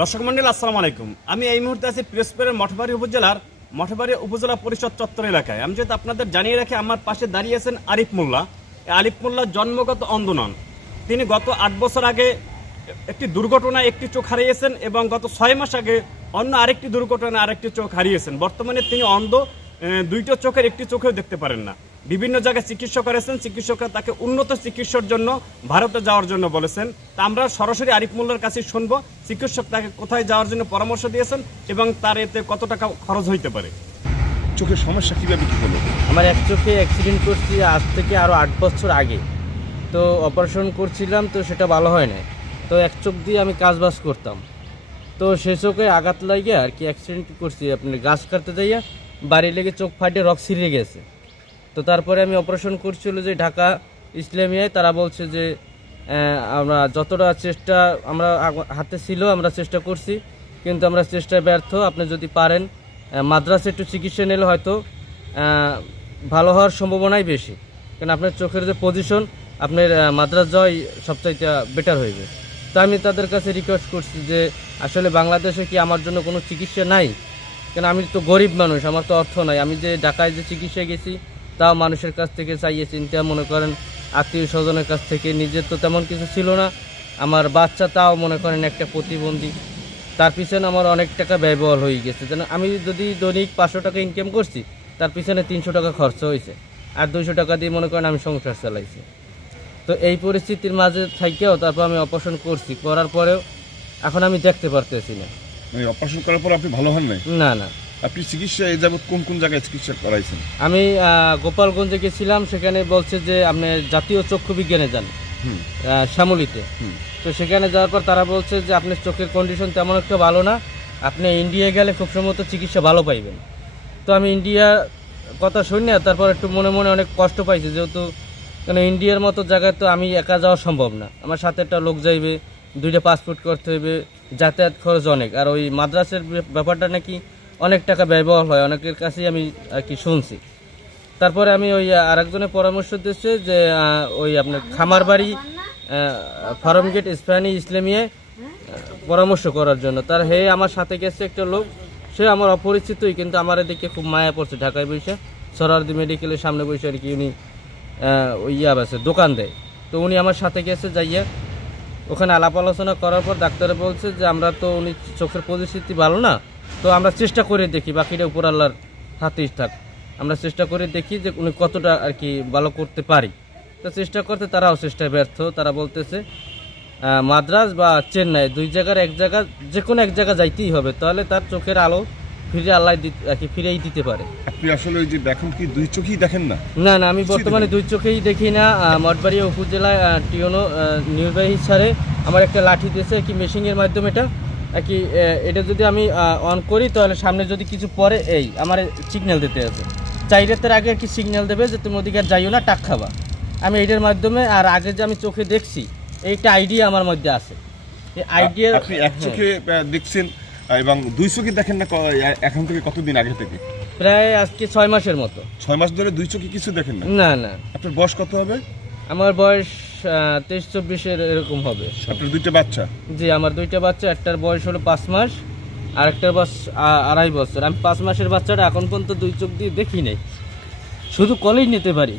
দর্শক মন্ডল, আসসালামু আলাইকুম। আমি এই মুহূর্তে আছি পিরোজপুরের মঠবাড়ি উপজেলার মঠবাড়ি উপজেলা পরিষদ চত্বর এলাকায়। আমি যেহেতু আপনাদের জানিয়ে রাখি, আমার পাশে দাঁড়িয়েছেন আরিফ মোল্লা। আরিফ মোল্লা জন্মগত অন্ধ নন তিনি গত আট বছর আগে একটি দুর্ঘটনায় একটি চোখ হারিয়েছেন এবং গত ছয় মাস আগে অন্য আরেকটি দুর্ঘটনায় আরেকটি চোখ হারিয়েছেন। বর্তমানে তিনি অন্ধ দুইটা চোখের একটি চোখেও দেখতে পারেন না। বিভিন্ন জায়গায় চিকিৎসা করেছেন চিকিৎসকরা তাকে উন্নত চিকিৎসার জন্য ভারতে যাওয়ার জন্য বলেছেন। তা আমরা সরাসরি আরিফ মোল্লার কাছে শুনব চিকিৎসক তাকে কোথায় যাওয়ার জন্য পরামর্শ দিয়েছেন এবং তার এতে কত টাকা খরচ হইতে পারে। চোখের সমস্যা কীভাবে কি হলো? আমার এক চোখে অ্যাক্সিডেন্ট করছি আজ থেকে আরও আট বছর আগে। তো অপারেশন করছিলাম তো সেটা ভালো হয় না তো এক চোখ দিয়ে আমি কাজবাজ করতাম। তো সে চোখে আঘাত লাগিয়ে আর কি অ্যাক্সিডেন্ট করছি। আপনি গাছ কাটতে যাইয়া বাড়ি লেগে চোখ ফাটে রক ছিঁড়ে গেছে। তো তারপরে আমি অপারেশন করছিল যে ঢাকা ইসলামিয়ায়, তারা বলছে যে আমরা যতটা চেষ্টা, আমরা হাতে ছিল, আমরা চেষ্টা করছি, কিন্তু আমরা চেষ্টায় ব্যর্থ। আপনি যদি পারেন মাদ্রাসে একটু চিকিৎসা নিলে হয়তো ভালো হওয়ার সম্ভাবনাই বেশি। কারণ আপনার চোখের যে পজিশন আপনার মাদ্রাস যাওয়াই সবচাইতে বেটার হইবে। তো আমি তাদের কাছে রিকোয়েস্ট করছি যে, আসলে বাংলাদেশে কি আমার জন্য কোনো চিকিৎসা নাই? কেন আমি তো গরিব মানুষ, আমার তো অর্থ নাই। আমি যে ঢাকায় যে চিকিৎসায় গেছি, তাও মানুষের কাছ থেকে চাইয়ে চিন্তা মনে করেন আত্মীয় স্বজনের কাছ থেকে, নিজের তো তেমন কিছু ছিল না। আমার বাচ্চা তাও মনে করেন একটা প্রতিবন্ধী। তার পিছনে আমার অনেক টাকা ব্যয়বহুল হয়ে গেছে। যেন আমি যদি দৈনিক পাঁচশো টাকা ইনকাম করছি, তার পিছনে তিনশো টাকা খরচ হয়েছে। আর দুইশো টাকা দিয়ে মনে করেন আমি সংসার চালাইছি। তো এই পরিস্থিতির মাঝে থাকেও তারপর আমি অপারেশন করছি। করার পরেও এখন আমি দেখতে পারতেছি না। মানে অপারেশন করার পর আপনি ভালো হন নাই? না না। আপনি চিকিৎসা এই যাবৎ কোন কোন জায়গায় চিকিৎসা করাইছেন? আমি গোপালগঞ্জে গেছিলাম সেখানে বলছে যে আপনি জাতীয় চক্ষু বিজ্ঞানে যান শ্যামলীতে। তো সেখানে যাওয়ার পর তারা বলছে যে আপনার চোখের কন্ডিশন তেমন একটা ভালো না আপনি ইন্ডিয়া গেলে খুব সম্ভবত চিকিৎসা ভালো পাইবেন। তো আমি ইন্ডিয়া কথা শুনি না তারপর একটু মনে মনে অনেক কষ্ট পাইছি যেহেতু কেন ইন্ডিয়ার মতো জায়গায় তো আমি একা যাওয়া সম্ভব না। আমার সাথে একটা লোক যাইবে দুইটা পাসপোর্ট করতে হবে যাতায়াত খরচ অনেক। আর ওই মাদ্রাসের ব্যাপারটা নাকি অনেক টাকা ব্যয়বহুল হয় অনেকের কাছেই আমি আর কি শুনছি। তারপরে আমি ওই আরেকজনের পরামর্শ দিচ্ছে যে ওই আপনার খামার বাড়ি ফার্ম গেট ইসলামী ইসলামিয়ায় আহ, পরামর্শ করার জন্য। তার হে আমার সাথে গেছে একটা লোক সে আমার অপরিচিতই কিন্তু আমার এদিকে খুব মায়া পড়ছে। ঢাকায় বসে সরারদি মেডিকেলের সামনে বসে আর কি উনি ইয়া আছে দোকান দেয়। তো উনি আমার সাথে গেছে যাইয়া ওখানে আলাপ আলোচনা করার পর ডাক্তারে বলছে যে, আমরা তো উনি চোখের পরিস্থিতি ভালো না, তো আমরা চেষ্টা করে দেখি, বাকিটা উপর আল্লাহর হাতেই থাক। আমরা চেষ্টা করে দেখি যে উনি কতটা আর কি ভালো করতে পারি। তো চেষ্টা করতে তারাও চেষ্টায় ব্যর্থ। তারা বলতেছে মাদ্রাজ বা চেন্নাই, দুই জায়গার এক জায়গা যে কোনো এক জায়গা যাইতেই হবে। তাহলে তার চোখের আলো ফিরে আল্লাহ কি ফিরেই দিতে পারে। আপনি আসলে ওই যে এখন কি দুই চোখেই দেখেন না? না না আমি বর্তমানে দুই চোখেই দেখি না। আহ, মঠবাড়িয়া উপজেলায় টিওনো নির্বাহী স্যারে আমার একটা লাঠি দিয়েছে কি মেশিনের মাধ্যমে এটা? কি এটা যদি আমি অন করি তাহলে সামনে যদি কিছু পরে এই আমার সিগন্যাল দিতে আছে। চাইলে তার আগে কি সিগন্যাল দেবে যে তুমি ওদিকে যাইও না টাক খাবা। আমি এটার মাধ্যমে আর আগে যে আমি চোখে দেখছি এইটা আইডিয়া আমার মধ্যে আছে। এই আইডিয়া আপনি এক চোখে দেখছেন এবং দুই চোখে দেখেন না এখন থেকে কতদিন আগে থেকে? প্রায় আজকে ছয় মাসের মতো। ছয় মাস ধরে দুই চোখে কিছু দেখেন না? না না। আপনার বয়স কত হবে? আমার বয়স তেইশ চব্বিশের এরকম হবে। আপনার দুইটা বাচ্চা? জি আমার দুইটা বাচ্চা একটার বয়স হলো পাঁচ মাস আর একটার বয়স আড়াই বছর। আমি পাঁচ মাসের বাচ্চাটা এখন পর্যন্ত দুই চোখ দিয়ে দেখি নাই। শুধু কলেই নিতে পারি।